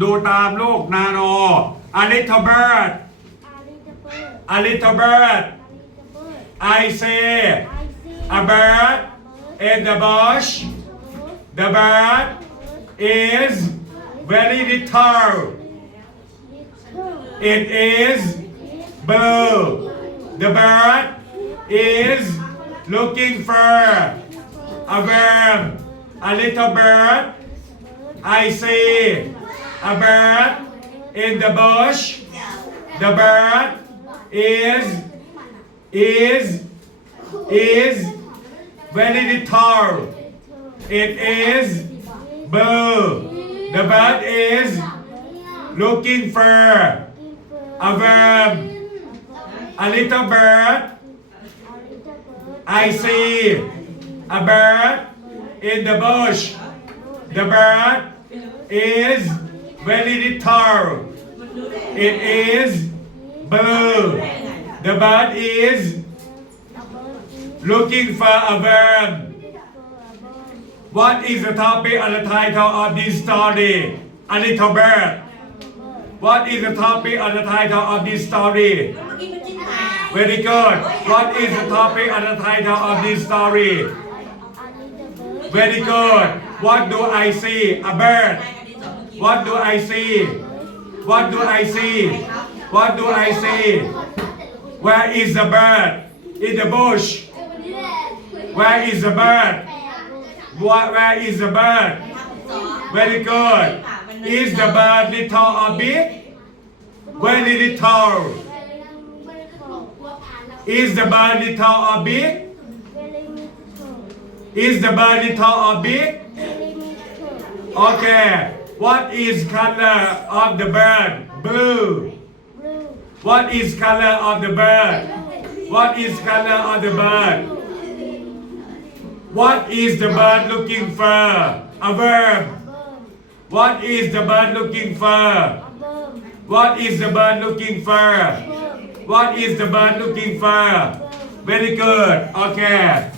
ดูตามลูกนาโน a little bird a little bird I say a bird in the bush the bird is very little it is blue the bird is looking for a worm a little bird I see a bird in the bush the bird is very little it is blue the bird is looking for a worm a little bird I see a bird in the bush the bird is very little it is blue the bird is looking for a worm what is the topic and the title of this story a little bird what is the topic and the title of this story very good what is the topic and the title of this story very good what do I see a bird what do I see what do I see what do I see where is the bird in the bush where is the bird where is the bird very good is the bird little or big very little is the bird little or big is the bird little or big okay what is color of the bird blue what is color of the bird what is color of the bird what is the bird looking for a worm what is the bird looking for what is the bird looking for what is the bird looking for very good okay